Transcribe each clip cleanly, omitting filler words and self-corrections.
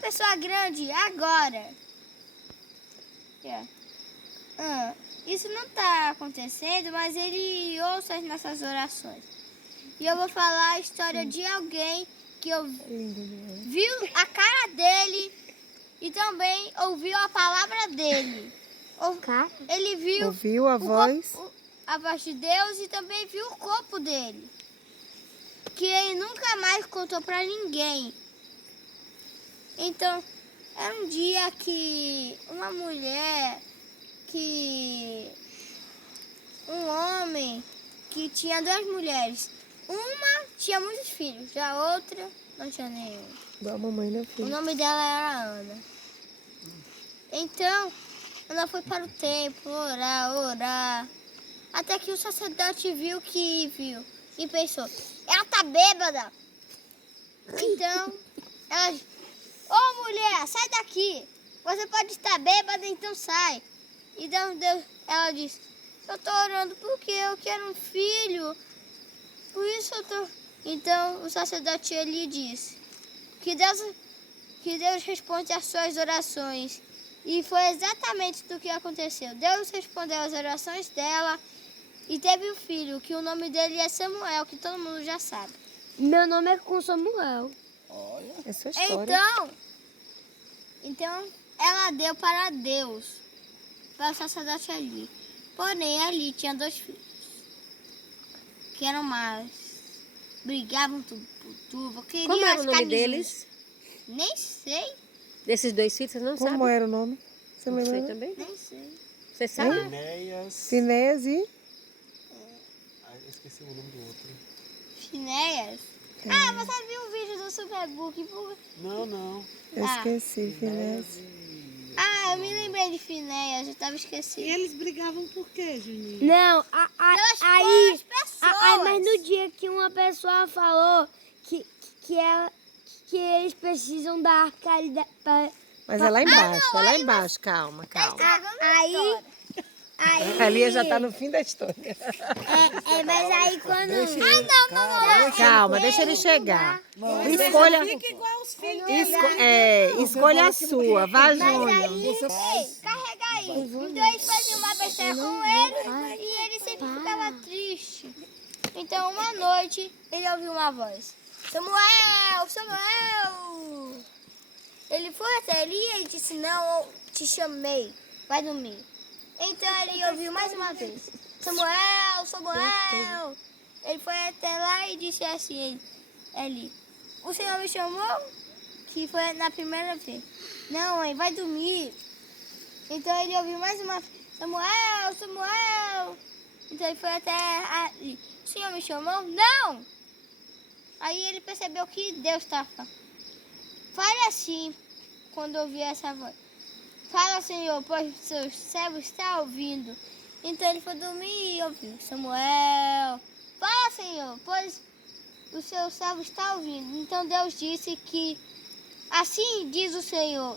pessoa grande agora. Isso não está acontecendo, mas ele ouça as nossas orações. E eu vou falar a história de alguém que viu a cara dele e também ouviu a palavra dele. Ele ouviu a voz? A voz de Deus e também viu o corpo dele. Que ele nunca mais contou para ninguém. Então, era um dia que uma mulher, um homem que tinha duas mulheres. Uma tinha muitos filhos, a outra não tinha nenhum. Igual a mamãe não fez. O nome dela era Ana. Então, Ana foi para o templo orar. Até que o sacerdote viu e pensou, ela tá bêbada. Então, ela disse, ô mulher, sai daqui. Você pode estar bêbada, então sai. Então ela disse, eu tô orando porque eu quero um filho. Por isso eu tô... Então o sacerdote ele disse que Deus responde às suas orações. E foi exatamente do que aconteceu. Deus respondeu às orações dela e teve um filho, que o nome dele é Samuel, que todo mundo já sabe. Meu nome é com Samuel. Olha, essa história. Então ela deu para Deus, para o sacerdote ali. Porém, ali tinha dois filhos, que eram mais, brigavam tudo por tudo. Como era o nome deles? Nem sei. Desses dois filhos, vocês não sabem? Como era o nome? Você Não lembra? sei também? Nem sei. Você sabe? Finéias e... Esqueci o nome do outro. Finéias? Você viu um vídeo do Superbook? Não. Eu esqueci, Finéias. Eu me lembrei de Finéias, eu estava esquecendo. E eles brigavam por quê, Juninho? Não, Pelas pessoas. mas no dia que uma pessoa falou que eles precisam da arca Mas é lá embaixo, calma. Aí A Lia já tá no fim da história. mas aí quando... Calma, deixa ele chegar. Escolha... Fica igual os filhos. Escolha a sua, vá, Júnior. Carrega aí. Então eles faziam uma besteira com ele e ele sempre ficava triste. Então uma noite ele ouviu uma voz. Samuel! Ele foi até ali e disse, não, eu te chamei, vai dormir. Então ele ouviu mais uma vez, Samuel! Ele foi até lá e disse assim, o Senhor me chamou? Que foi na primeira vez. Não, mãe, vai dormir. Então ele ouviu mais uma vez, Samuel! Então ele foi até ali. O Senhor me chamou? Não! Aí ele percebeu que Deus estava falando. Fale assim, quando ouvir essa voz. Fala, Senhor, pois seu servo está ouvindo. Então ele foi dormir e ouviu. Samuel, fala, Senhor, pois o seu servo está ouvindo. Então Deus disse que, assim diz o Senhor,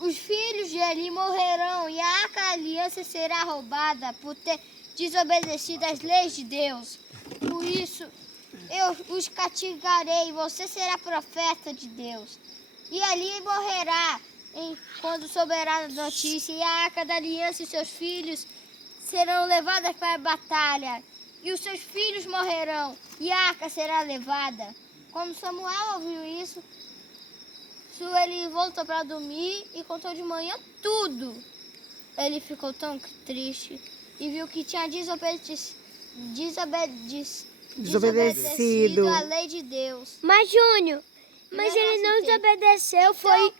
os filhos de Eli morrerão e a arca da aliança será roubada por ter desobedecido às leis de Deus. Por isso, eu os castigarei, você será profeta de Deus. E ali morrerá quando souberá a notícia, e a arca da aliança e seus filhos serão levadas para a batalha. E os seus filhos morrerão, e a arca será levada. Quando Samuel ouviu isso, ele voltou para dormir e contou de manhã tudo. Ele ficou tão triste e viu que tinha desobedecido a lei de Deus. Mas, Júnior, ele não desobedeceu, foi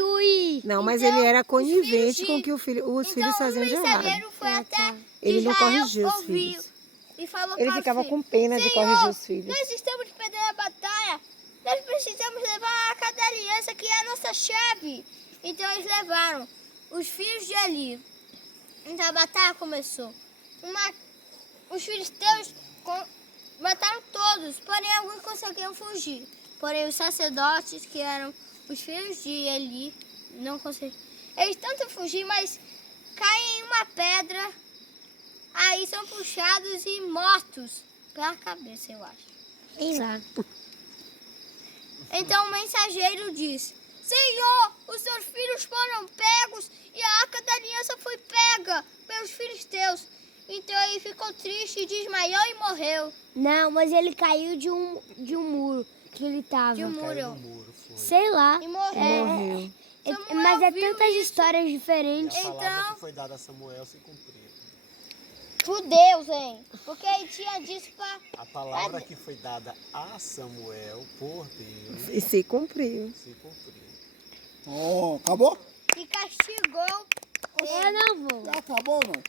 o I. Não, mas ele era conivente com o que os filhos faziam de errado. Ele não corrigiu os filhos. E falou Ele para ficava os filhos, com pena de corrigir os filhos. nós estamos perdendo a batalha. Nós precisamos levar a arca da aliança, que é a nossa chave. Então eles levaram os filhos de Eli. Então a batalha começou. Os filisteus mataram todos, porém alguns conseguiram fugir. Porém os sacerdotes, que eram os filhos de Eli, não conseguiram. Eles tentam fugir, mas caem em uma pedra, aí são puxados e mortos pela cabeça, eu acho. Sei lá. Então o mensageiro diz, Senhor, os seus filhos foram pegos e a arca da aliança foi pega pelos filisteus. Então ele ficou triste, desmaiou e morreu. Não, mas ele caiu de um muro que ele tava. De um Caiu muro. no muro, foi. Sei lá. E morreu. Morreu. Samuel Mas é viu tantas isso. histórias E diferentes. a palavra Então- que foi dada a Samuel se cumpriu. Por Deus, hein? Porque ele tinha dito pra... A palavra que foi dada a Samuel por Deus E se cumpriu. se cumpriu. Oh, acabou? E castigou. Eu não vou. Já acabou, não?